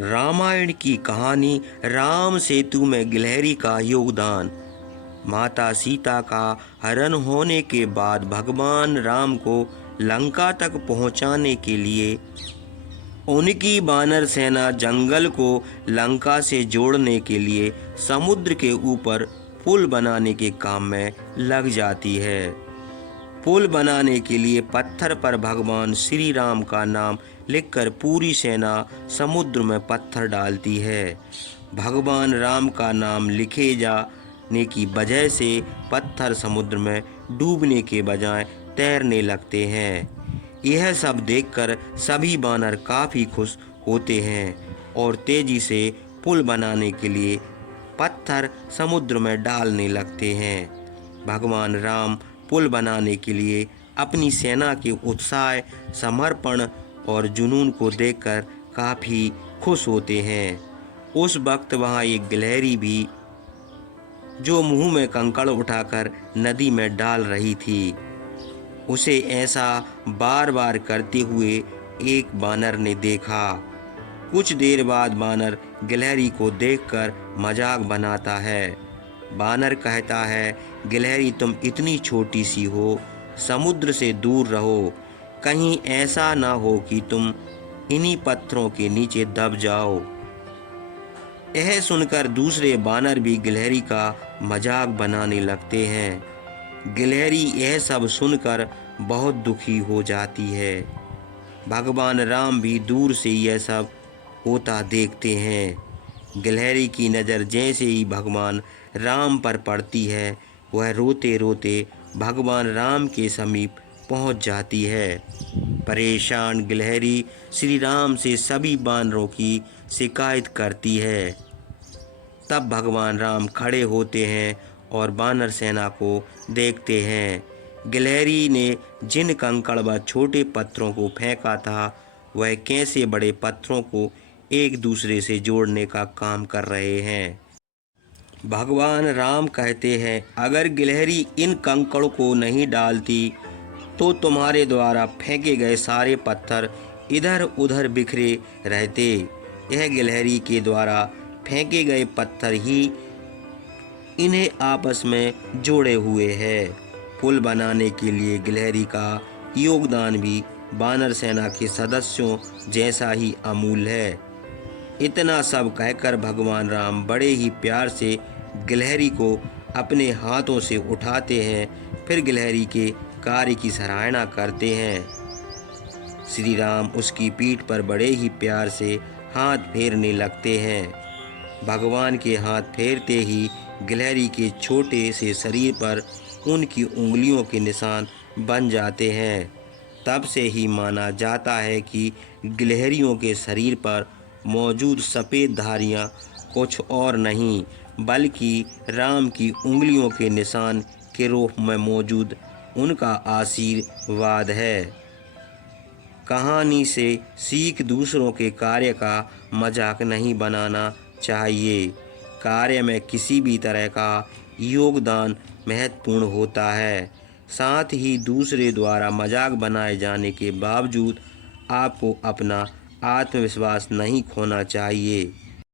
रामायण की कहानी राम सेतु में गिलहरी का योगदान। माता सीता का हरण होने के बाद भगवान राम को लंका तक पहुंचाने के लिए उनकी वानर सेना जंगल को लंका से जोड़ने के लिए समुद्र के ऊपर पुल बनाने के काम में लग जाती है। पुल बनाने के लिए पत्थर पर भगवान श्री राम का नाम लिखकर पूरी सेना समुद्र में पत्थर डालती है। भगवान राम का नाम लिखे जाने की वजह से पत्थर समुद्र में डूबने के बजाय तैरने लगते हैं। यह सब देखकर सभी वानर काफ़ी खुश होते हैं और तेजी से पुल बनाने के लिए पत्थर समुद्र में डालने लगते हैं। भगवान राम पुल बनाने के लिए अपनी सेना के उत्साह, समर्पण और जुनून को देखकर काफ़ी खुश होते हैं। उस वक्त वहाँ एक गिलहरी भी जो मुंह में कंकड़ उठाकर नदी में डाल रही थी। उसे ऐसा बार बार करते हुए एक बानर ने देखा। कुछ देर बाद बानर गिलहरी को देखकर मजाक बनाता है। बानर कहता है, गिलहरी तुम इतनी छोटी सी हो, समुद्र से दूर रहो, कहीं ऐसा ना हो कि तुम इन्हीं पत्थरों के नीचे दब जाओ। यह सुनकर दूसरे बानर भी गिलहरी का मजाक बनाने लगते हैं। गिलहरी यह सब सुनकर बहुत दुखी हो जाती है। भगवान राम भी दूर से यह सब होता देखते हैं। गिलहरी की नज़र जैसे ही भगवान राम पर पड़ती है, वह रोते रोते भगवान राम के समीप पहुंच जाती है। परेशान गिलहरी श्री राम से सभी बानरों की शिकायत करती है। तब भगवान राम खड़े होते हैं और बानर सेना को देखते हैं। गिलहरी ने जिन कंकड़ व छोटे पत्थरों को फेंका था, वह कैसे बड़े पत्थरों को एक दूसरे से जोड़ने का काम कर रहे हैं। भगवान राम कहते हैं, अगर गिलहरी इन कंकड़ों को नहीं डालती तो तुम्हारे द्वारा फेंके गए सारे पत्थर इधर उधर बिखरे रहते। यह गिलहरी के द्वारा फेंके गए पत्थर ही इन्हें आपस में जोड़े हुए हैं। पुल बनाने के लिए गिलहरी का योगदान भी बानर सेना के सदस्यों जैसा ही अमूल्य है। इतना सब कहकर भगवान राम बड़े ही प्यार से गिलहरी को अपने हाथों से उठाते हैं, फिर गिलहरी के कार्य की सराहना करते हैं। श्री राम उसकी पीठ पर बड़े ही प्यार से हाथ फेरने लगते हैं। भगवान के हाथ फेरते ही गिलहरी के छोटे से शरीर पर उनकी उंगलियों के निशान बन जाते हैं। तब से ही माना जाता है कि गिलहरियों के शरीर पर मौजूद सफ़ेद धारियाँ कुछ और नहीं बल्कि राम की उंगलियों के निशान के रूप में मौजूद उनका आशीर्वाद है। कहानी से सीख दूसरों के कार्य का मजाक नहीं बनाना चाहिए। कार्य में किसी भी तरह का योगदान महत्वपूर्ण होता है। साथ ही दूसरे द्वारा मजाक बनाए जाने के बावजूद आपको अपना आत्मविश्वास नहीं खोना चाहिए।